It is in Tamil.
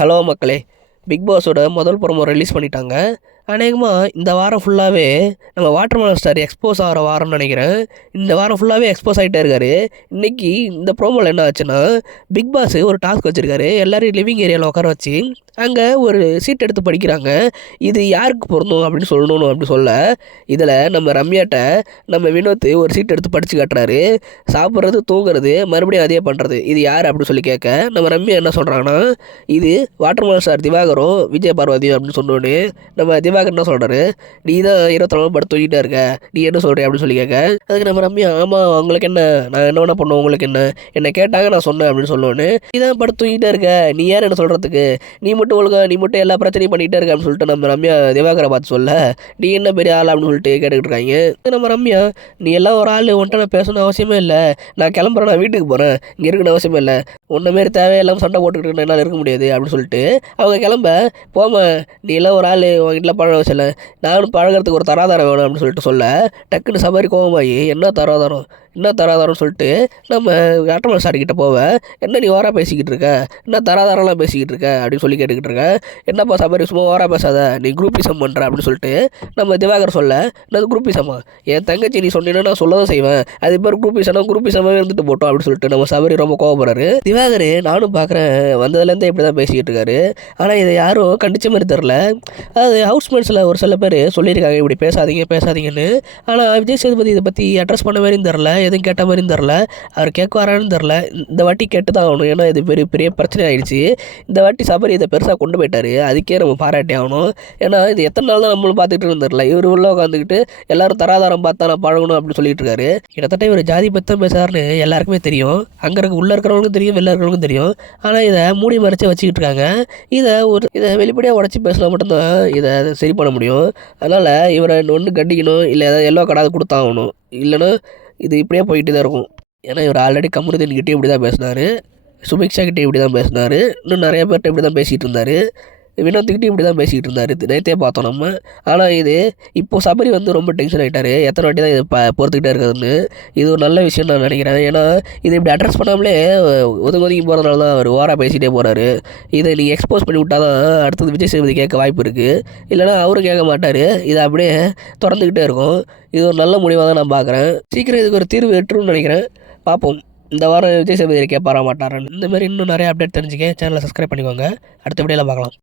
ஹலோ மக்களே, பிக் பாஸோட முதல் ப்ரோமோ ரிலீஸ் பண்ணிட்டாங்க. அநேகமாக இந்த வாரம் ஃபுல்லாகவே நம்ம வாட்டர்மெலன் ஸ்டார் எக்ஸ்போஸ் ஆகிற வாரம்னு நினைக்கிறேன். இந்த வாரம் ஃபுல்லாகவே எக்ஸ்போஸ் ஆகிட்டே இருக்காரு. இன்றைக்கி இந்த ப்ரோமோவில் என்ன ஆச்சுன்னா, பிக் பாஸ் ஒரு டாஸ்க் வச்சுருக்காரு. எல்லோரும் லிவிங் ஏரியாவில் உட்கார வச்சு அங்கே ஒரு சீட் எடுத்து படிக்கிறாங்க. இது யாருக்கு பொருந்தும் அப்படின்னு சொல்லணும் அப்படின்னு சொல்ல, இதில் நம்ம ரம்யாட்ட நம்ம வினோத் ஒரு சீட் எடுத்து படித்து காட்டுறாரு. சாப்பிட்றது, தூங்குறது, மறுபடியும் அதே பண்ணுறது. இது யார் அப்படின்னு சொல்லி கேட்க, நம்ம ரம்யா என்ன சொல்கிறாங்கன்னா, இது வாட்டர்மெலன் ஸ்டார் திவாகரும் விஜய் பார்வதியும் அப்படின்னு சொன்னோன்னே நம்ம திவாகர் என்ன சொல்கிறாரு, நீ தான் 24 படுத்து தூங்கிட்டே இருக்க, நீ என்ன சொல்கிற அப்படின்னு சொல்லி கேட்க, அதுக்கு நம்ம ரம்யா, ஆமாம் உங்களுக்கு என்ன, நான் என்ன வேணா பண்ணுவோம், உங்களுக்கு என்ன கேட்டாங்க நான் சொன்னேன் அப்படின்னு சொன்னோன்னு, நீ தான் படுத்து தூங்கிட்டே இருக்க, நீ யார் என்ன சொல்கிறதுக்கு, நீ மட்டும் எல்லா பிரச்சனையும் பண்ணிகிட்டே இருக்க அப்படின்னு சொல்லிட்டு நம்ம ரம்யா திவாகரை பார்த்து சொல்ல, நீ என்ன பெரிய ஆள் அப்படின்னு சொல்லிட்டு கேட்டுக்கிட்டு இருக்காங்க. நம்ம ரம்யா, நீ எல்லாம் ஒரு ஆள், உன்ட்ட நான் பேசணும் அவசியமே இல்லை, நான் கிளம்புறேன், நான் வீட்டுக்கு போகிறேன், இங்கே இருக்கணும் அவசியமே இல்லை, உன்ன மாரி தேவையில்லாமல் சண்டை போட்டுக்கிட்டு என்னால் இருக்க முடியாது அப்படின்னு சொல்லிட்டு அவங்க கிளம்ப, போமா நீ எல்லாம் ஒரு ஆள், உங்ககிட்ட பழக அவசியம் இல்லை, நானும் பழகிறதுக்கு ஒரு தராதாரம் வேணும் அப்படின்னு சொல்லிட்டு சொல்ல, டக்குன்னு சபரி கோவமாகி என்ன தராதாரம்னு சொல்லிட்டு நம்ம வாட்டர்மெலன் ஸ்டார் கிட்ட போவ, என்ன நீ ஓரா பேசிக்கிட்டு இருக்க, என்ன தராதாரம்லாம் பேசிக்கிட்டு இருக்க அப்படின்னு சொல்லி கேட்டுக்கிட்டு இருக்க, என்னப்பா சபரி சும்மா ஓரா பேசாத, நீ குரூப்பிசம் பண்ணுற அப்படின்னு சொல்லிட்டு நம்ம திவாகர் சொல்ல, நான் குரூப்பிசமா, என் தங்கச்சி நீ சொன்னீங்கன்னா நான் சொல்லதான் செய்வேன், அது பேர் குரூப்பிசமாகவே இருந்துட்டு போட்டோம் அப்படின்னு சொல்லிட்டு நம்ம சபரி ரொம்ப கோவப்படுறாரு. திவாகர் நானும் பார்க்குறேன் வந்ததுலேருந்தே இப்படி தான் பேசிக்கிட்டு இருக்காரு. ஆனால் இதை யாரும் கண்டிச்ச மாதிரி தெரில. அதாவது ஹவுஸ்மேட்ஸில் ஒரு சில பேர் சொல்லியிருக்காங்க இப்படி பேசாதீங்கன்னு. ஆனால் விஜய் சேதுபதி இதை பற்றி அட்ரஸ் பண்ண மாதிரியும் தெரில, எதுவும் கேட்ட மாதிரியும் தெரில, அவர் கேட்க வரான்னு தெரில. இந்த வாட்டி கேட்டு தான் ஆகணும், ஏன்னா இது பெரிய பிரச்சனை ஆகிடுச்சு. இந்த வாட்டி சபரி இதை பெருசாக கொண்டு போயிட்டார், அதுக்கே நம்ம பாராட்டி ஆகணும். ஏன்னா இது எத்தனை நாள் தான் நம்மளும் பார்த்துக்கிட்டு இருந்துடல, இவர் உள்ள உட்காந்துக்கிட்டு எல்லாரும் தராதாரம் பார்த்தா நான் பழகணும் அப்படின்னு சொல்லிட்டு இருக்காரு. கிட்டத்தட்ட இவர் ஜாதி பற்றி தான் பேசுறாருன்னு எல்லாருக்குமே தெரியும், அங்கே உள்ளே இருக்கிறவங்களுக்கும் தெரியும், வெளில இருக்கிறவங்களுக்கும் தெரியும். ஆனால் இதை மூடி மறைச்சி வச்சுக்கிட்டு இருக்காங்க. இதை வெளிப்படையாக உடச்சி பேசினா மட்டும்தான் இதை சரி பண்ண முடியும். அதனால் இவரை ஒன்று கண்டிக்கணும், இல்லை ஏதாவது எல்லோ கடாது கொடுத்தாகணும், இல்லைன்னா இது இப்படியே போயிட்டு தான் இருக்கும். ஏன்னா இவர் ஆல்ரெடி கமருதீன்கிட்டே இப்படி தான் பேசினார், சுபிக்ஷா கிட்டே இப்படி தான் பேசினார், இன்னும் நிறைய பேர்கிட்ட இப்படி தான் பேசிகிட்டு இருந்தார், வினோத்துக்கிட்டே இப்படி தான் பேசிக்கிட்டு இருந்தார், நேற்றே பார்த்தோம் நம்ம. ஆனால் இது இப்போது சபரி ரொம்ப டென்ஷன் ஆகிட்டார், எத்தனை வாட்டி தான் இது பொறுத்துக்கிட்டே இருக்குதுன்னு. இது ஒரு நல்ல விஷயம் நான் நினைக்கிறேன். ஏன்னா இது இப்படி அட்ரஸ் பண்ணாமலே ஒதுங்கி போகிறதுனால தான் அவர் ஓராக பேசிகிட்டே போகிறாரு. இதை நீங்கள் எக்ஸ்போஸ் பண்ணி விட்டால் தான் அடுத்தது விஜய் சேதுபதி கேட்க வாய்ப்பு இருக்குது, இல்லைனா அவரும் கேட்க மாட்டார், இதை அப்படியே திறந்துக்கிட்டே இருக்கும். இது ஒரு நல்ல முடிவாக தான் நான் பார்க்குறேன். சீக்கிரம் இதுக்கு ஒரு தீர்வு எட்டுருன்னு நினைக்கிறேன், பார்ப்போம். இந்த வாரம் விஜய் சேதுபதி கேட்பாரா மாட்டாரான்னு. இந்த மாதிரி இன்னும் நிறைய அப்டேட் தெரிஞ்சுக்க சேனலை சப்ஸ்கிரைப் பண்ணிக்கோங்க. அடுத்த வீடியோவில் பார்க்கலாம்.